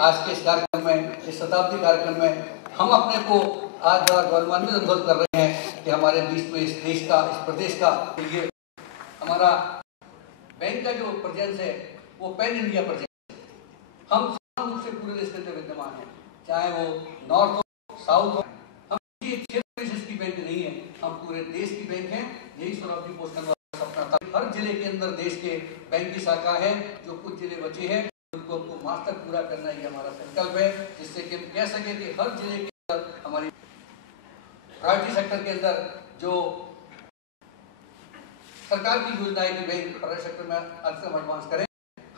आज के इस कार्यक्रम में, इस शताब्दी कार्यक्रम में हम अपने को आज बड़ा गौरवान्वित अनुभव कर रहे हैं कि हमारे बीच में इस देश का, इस प्रदेश का ये हमारा बैंक का जो प्रेजेंस है वो पैन इंडिया प्रेजेंस है। हम समान रूप से पूरे देश के अंदर विद्यमान है, चाहे वो नॉर्थ हो, साउथ हो। हम ये क्षेत्र की बैंक नहीं है, हम पूरे देश की बैंक है। यही स्वराज्य पोषण का सपना था। हर जिले के अंदर देश के बैंक की शाखा है। जो कुछ जिले बचे हैं उनको मार्च तक पूरा करना ही हमारा संकल्प है, जिससे कि हम कह सकें कि हर जिले के अंदर हमारी प्राइवेट सेक्टर के अंदर जो सरकार की योजना है कि बैंक प्राइवेट सेक्टर में अधिकतम एडवांस करें।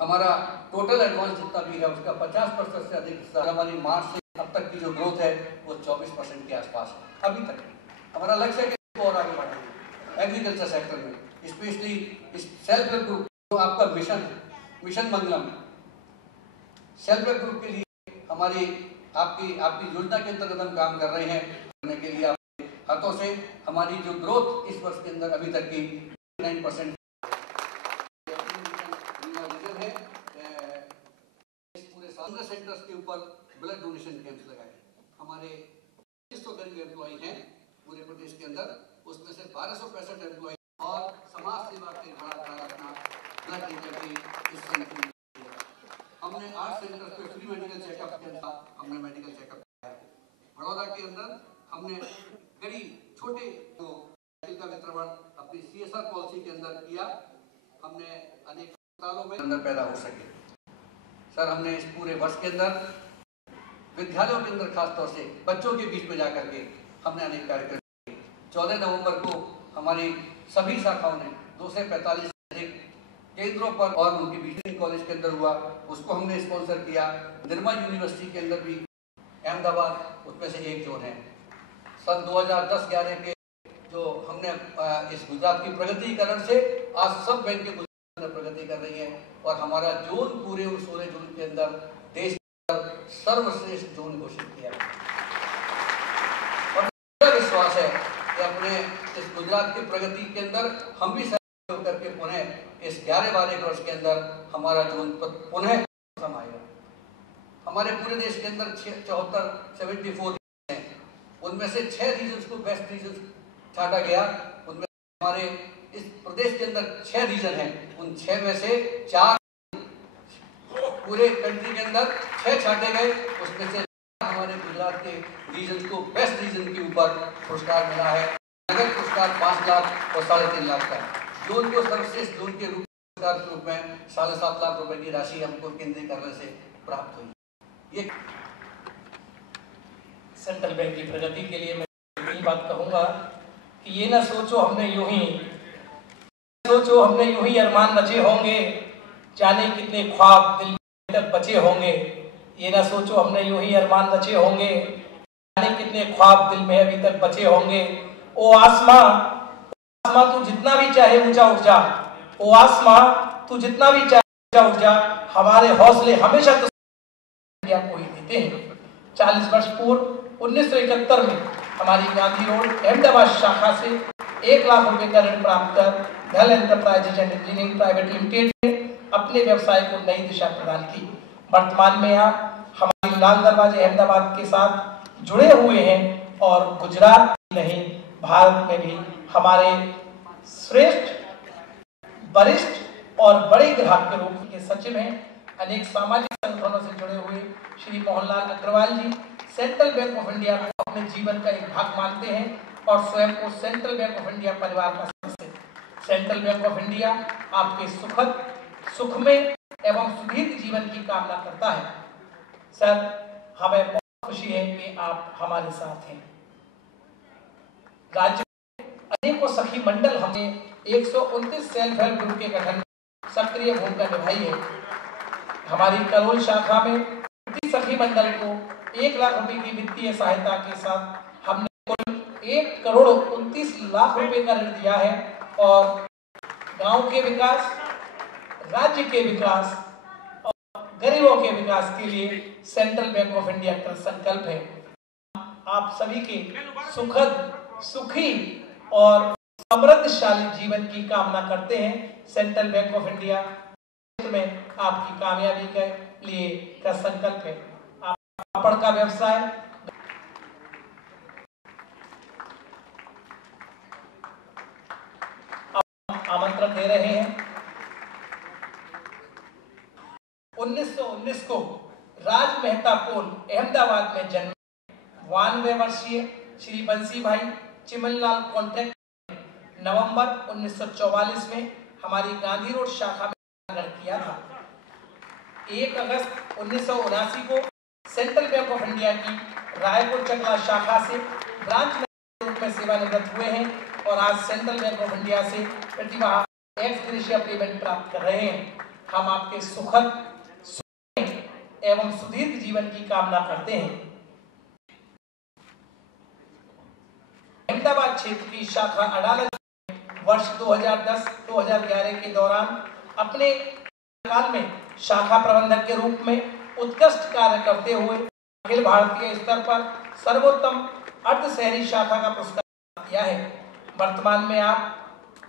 हमारा टोटल एडवांस जितना भी है उसका 50% से अधिक हिस्सा हमारी मार्च से अब तक की जो ग्रोथ है वो 24% के आसपास है। अभी तक हमारा लक्ष्य है कि इसको और आगे बढ़ाएंगे। एग्रीकल्चर सेक्टर में स्पेशली इस सेल्फ हेल्प ग्रुप जो आपका मिशन है, मिशन मंगलम, सेल्फ हेल्प ग्रुप के लिए हमारी आपकी योजना के अंतर्गत हम काम कर रहे हैं। करने के लिए आपके हाथों से हमारी जो ग्रोथ इस वर्ष के अंदर अभी तक की 9% है। इस पूरे साल सेंटर्स के ऊपर ब्लड डोनेशन कैंप्स लगाए। हमारे 2500 करीब एम्प्लॉय हैं पूरे प्रदेश के अंदर, उसमें से 1265 एम्प्लॉय और समाज सेवा के अपना ब्लड डोनेशन। हमने 8 सेंटर्स पे फ्री मेडिकल चेकअप किया। हमने मेडिकल चेकअप किया है। बड़ौदा के अंदर हमने गरीब छोटे को का वितरण अपनी CSR पॉलिसी के अंदर किया। हमने अनेक अस्पतालों में अंदर पैदा हो सके। सर, हमने इस पूरे वर्ष के अंदर विद्यालयों के अंदर खासतौर से बच्चों के बीच में जाकर के हमने अनेक कार्यक्रम किए। 14 नवंबर को हमारी सभी शाखाओं ने 245 से अधिक केंद्रों पर और उनके बीच कॉलेज के अंदर हुआ, उसको हमने स्पॉन्सर किया। निर्मा यूनिवर्सिटी के अंदर भी अहमदाबाद उसमें से एक जोन है। सन 2010-11 के जो हमने इस गुजरात की प्रगतिकरण से आज सब बैंक के प्रगति कर रही है और हमारा जोन पूरे 16 जोन के अंदर देश सर्वश्रेष्ठ जोन घोषित किया है। और मेरा विश्वास है कि अपने इस गुजरात की प्रगति के अंदर हम भी सहयोग करके पुनः इस 11-12 वर्ष के अंदर हमारा जोन पुनः आएगा। हमारे पूरे देश के अंदर 74 हैं, उनमें से 6 रीजन्स को बेस्ट रीजन छाटा गया। उनमें हमारे इस प्रदेश के अंदर 6 रीजन हैं, उन 6 में से 4 पूरे कंट्री के अंदर 6 छाटे गए। उसमें से हमारे गुजरात के रीजन को बेस्ट रीजन के ऊपर पुरस्कार मिला है। नगद पुरस्कार 5 लाख और 3.5 लाख का। जोन को सर्वश्रेष्ठ जोन के रूप में 7.5 लाख रुपए की राशि हमको केंद्रीय कार्यालय से प्राप्त हुई। ये सेंट्रल बैंक की प्रगति के लिए मैं यही बात कहूँगा कि ये ना सोचो हमने यूं ही अरमान रचे होंगे, जाने कितने ख्वाब दिल में तक बचे होंगे। ये ना सोचो हमने यूं ही अरमान रचे होंगे, जाने कितने ख्वाब दिल में अभी तक बचे होंगे। ओ आसमां तू जितना भी चाहे ऊंचा उठ जा, ओ आसमां तू जितना भी चाहे ऊंचा उठ जा, हमारे हौसले हमेशा तो को ही देते हैं। 40 वर्ष पूर्व 1971 में हमारी गांधी रोड अहमदाबाद शाखा से 1 लाख रुपए का ऋण प्राप्त कर धल enterprises and engineering private limited ने अपने व्यवसाय को नई दिशा प्रदान की। वर्तमान में आप हमारी लाल दरवाजे अहमदाबाद के साथ जुड़े हुए हैं और गुजरात नहीं भारत में भी हमारे श्रेष्ठ, वरिष्ठ और बड़े ग्राहक के रूप के सचिव हैं। अनेक सामाजिक संगठनों से जुड़े हुए श्री मोहनलाल अग्रवाल जी सेंट्रल बैंक ऑफ इंडिया को अपने जीवन का एक भाग मानते हैं और स्वयं को सेंट्रल बैंक ऑफ इंडिया परिवार का सदस्य। सेंट्रल बैंक ऑफ इंडिया आपके सुखमय एवं सुदीर्घ जीवन की कामना करता है। सर, हमें बहुत खुशी है कि आप हमारे साथ हैं। राज्य में अनेकों सखी मंडल हमने 129 सेल्फ हेल्प ग्रुप के गठन में सक्रिय भूमिका निभाई है। हमारी करोल शाखा में प्रति सखी मंडल को 1 लाख रुपए की वित्तीय सहायता के साथ हमने कुल 1,29,00,000 रुपए का ऋण दिया है और गांव के विकास, राज्य के विकास और गरीबों के विकास के लिए सेंट्रल बैंक ऑफ इंडिया का संकल्प है। आप सभी के सुखद, सुखी और समृद्धशाली जीवन की कामना करते हैं। सेंट्रल बैंक ऑफ इंडिया में आपकी कामयाबी के लिए का संकल्प है। पापड़ का व्यवसाय, आमंत्रण दे रहे हैं। 1919 को राज मेहता पुल अहमदाबाद में जन्मे 92 वर्षीय श्री बंसी भाई चिमनलाल कॉन्ट्रैक्ट नवंबर 1944 में हमारी गांधी रोड शाखा में ग्रहण किया था। 1 अगस्त 1979 को सेंट्रल बैंक ऑफ इंडिया की रायपुर चकला शाखा से ब्रांच मैनेजर रूप में सेवानिवृत्त हुए हैं और आज सेंट्रल बैंक ऑफ इंडिया से प्रतिमाह एक्स ग्रेशिया पेमेंट प्राप्त कर रहे हैं। हम आपके सुखद एवं सुदीर्घ जीवन की कामना करते हैं। अहमदाबाद क्षेत्र की शाखा अदालत वर्ष 2010-2011 के दौरान अपने काल में शाखा प्रबंधक के रूप में उत्कृष्ट कार्य करते हुए अखिल भारतीय स्तर पर सर्वोत्तम अर्ध शहरी शाखा का पुरस्कार प्राप्त किया है। वर्तमान में आप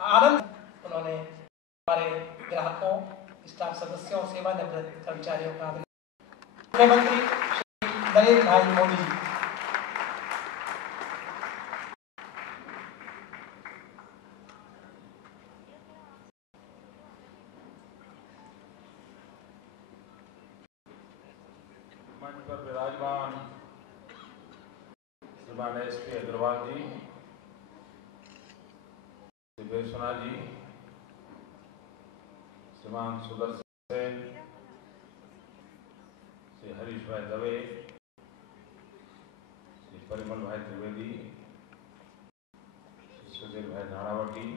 आनंद उन्होंने हमारे ग्राहकों, स्टाफ सदस्यों, सेवानिवृत्त कर्मचारियों का मुख्यमंत्री श्री नरेंद्र भाई मोदी जी। मंच पर विराजमान श्रीमान एस.पी. अग्रवाल जी, श्री विश्वनाथ जी, श्रीमान सुदर्शन सेन, श्री हरीश भाई दवे, श्री परिमल भाई त्रिवेदी, श्री सुधीर भाई नारावटी,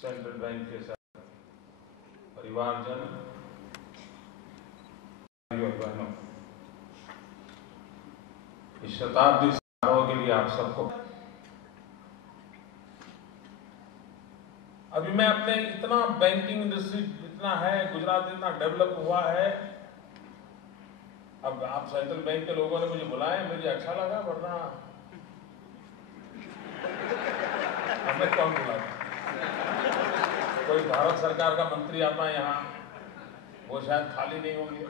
सेंट्रल बैंक के साथ परिवारजन, भाइयों बहनों, इस शताब्दी समारोह के लिए आप सबको अभी मैं अपने इतना बैंकिंग इंडस्ट्री इतना है, गुजरात इतना डेवलप हुआ है। अब आप सेंट्रल बैंक के लोगों ने मुझे बुलाया, मुझे अच्छा लगा, वरना हमें कौन बुलाया? कोई भारत सरकार का मंत्री आता है यहाँ, वो शायद खाली नहीं होंगे।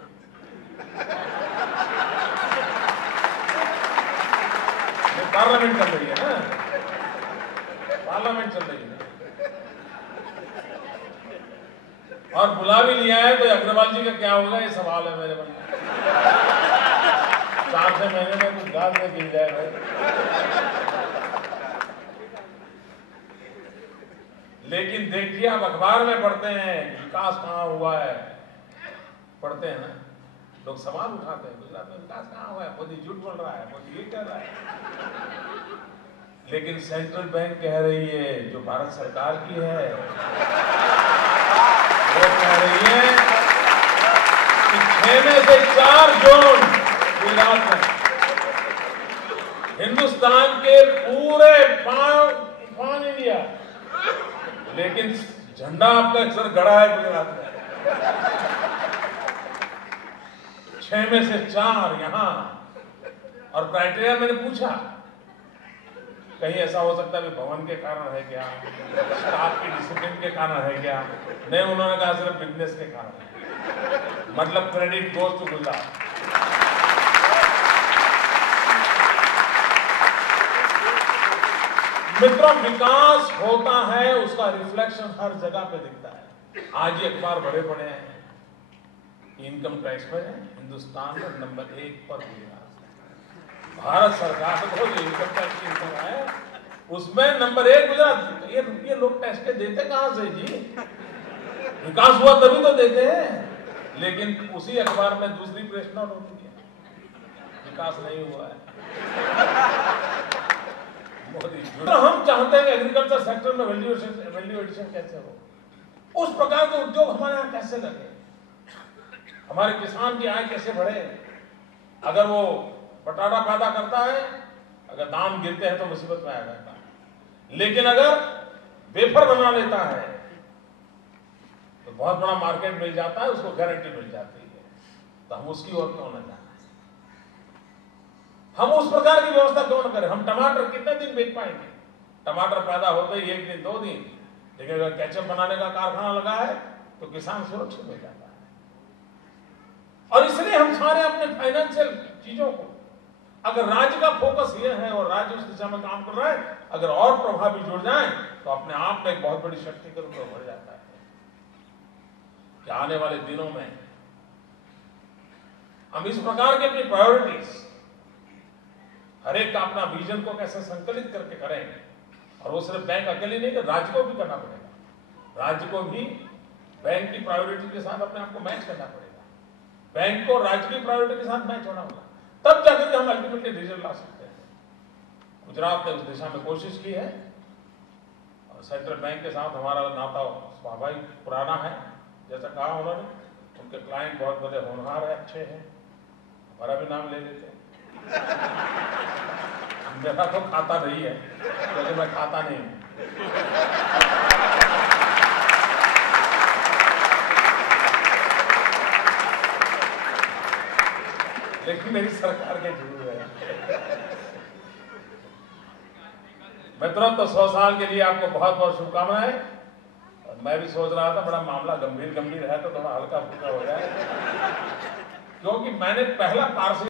पार्लियामेंट चल रही है ना, पार्लियामेंट चल रही है और बुला भी लिया है, तो अग्रवाल जी का क्या होगा, ये सवाल है मेरे मन में। 4-6 महीने में कुछ गाल में गिर जाए भाई। लेकिन देखिए, आप अखबार में पढ़ते हैं विकास कहाँ हुआ है, पढ़ते हैं ना, लोग सवाल उठाते हैं गुजरात में विकास कहाँ हुआ है, मोदी झूठ बोल रहा है, मोदी ये कह रहा है। लेकिन सेंट्रल बैंक कह रही है, जो भारत सरकार की है, वो कह रही है कि 6 में से 4 जोन गुजरात में, हिंदुस्तान के पूरे पान इंडिया, लेकिन झंडा आपका अक्सर गड़ा है गुजरात में। 6 में से 4 यहां। और क्राइटेरिया मैंने पूछा, कहीं ऐसा हो सकता है भवन के कारण है क्या, स्टाफ की डिसिप्लिन के कारण है क्या? नहीं, उन्होंने कहा सिर्फ बिजनेस के कारण है। मतलब क्रेडिट गोज टू गुजरात। मित्रों, विकास होता है, उसका रिफ्लेक्शन हर जगह पे दिखता है। आज ये अखबार बड़े बड़े हैं, इनकम टैक्स में हिंदुस्तान में नंबर 1 पर गुजरात। भारत सरकार को जो इनकम टैक्स की इनकम है, उसमें नंबर 1 गुजरात। ये लोग टैक्स के देते कहां से जी? विकास हुआ तभी तो देते हैं। लेकिन उसी अखबार में दूसरी प्रेस नोट होती है, विकास नहीं हुआ है। मोदी, तो हम चाहते हैं एग्रीकल्चर सेक्टर में वैल्यू एडिशन कैसे हो, उस प्रकार के उद्योग हमारे यहाँ कैसे लगे, हमारे किसान की आय कैसे बढ़े। अगर वो बटाटा पैदा करता है, अगर दाम गिरते हैं तो मुसीबत में आ जाता है। लेकिन अगर वेफर बना लेता है तो बहुत बड़ा मार्केट मिल जाता है, उसको गारंटी मिल जाती है। तो हम उसकी ओर क्यों न जाए, हम उस प्रकार की व्यवस्था क्यों न करें। हम टमाटर कितने दिन बेच पाएंगे? टमाटर पैदा होते ही 1 दिन 2 दिन, लेकिन अगर केचप बनाने का कारखाना लगा है तो किसान सुरक्षित हो जाता है। और इसलिए हम सारे अपने फाइनेंशियल चीजों को, अगर राज्य का फोकस ये है और राज्य उस दिशा में काम कर रहा है, अगर और प्रभावी जुड़ जाए तो अपने आप में एक बहुत बड़ी शक्ति के रूप में बढ़ जाता है कि आने वाले दिनों में हम इस प्रकार की अपनी प्रायोरिटीज, हर एक का अपना विजन को कैसे संकलित करके करें, और वो सिर्फ बैंक अकेले नहीं, कि राज्य को भी करना पड़ेगा। राज्य को भी बैंक की प्रायोरिटी के साथ अपने आप को मैच करना पड़ेगा, बैंक को राज्य की प्रायोरिटी के साथ मैच होना होगा, तब जाकर हम अल्टीमेटली रिजल्ट ला सकते हैं। गुजरात ने उस दिशा में कोशिश की है और सेंट्रल बैंक के साथ हमारा नाता स्वाभाविक पुराना है। जैसा कहा उन्होंने, उनके क्लाइंट बहुत बड़े होनहार है, अच्छे हैं, हमारा भी नाम ले लेते हैं। मेरा तो खाता नहीं है क्योंकि मैं खाता नहीं हूं। लेकिन मेरी सरकार के जरूर है। मैं तुरंत 100 साल के लिए आपको बहुत बहुत शुभकामनाएं। और मैं भी सोच रहा था बड़ा मामला गंभीर है तो थोड़ा हल्का फुल्का हो जाए, क्योंकि मैंने पहला पार्षद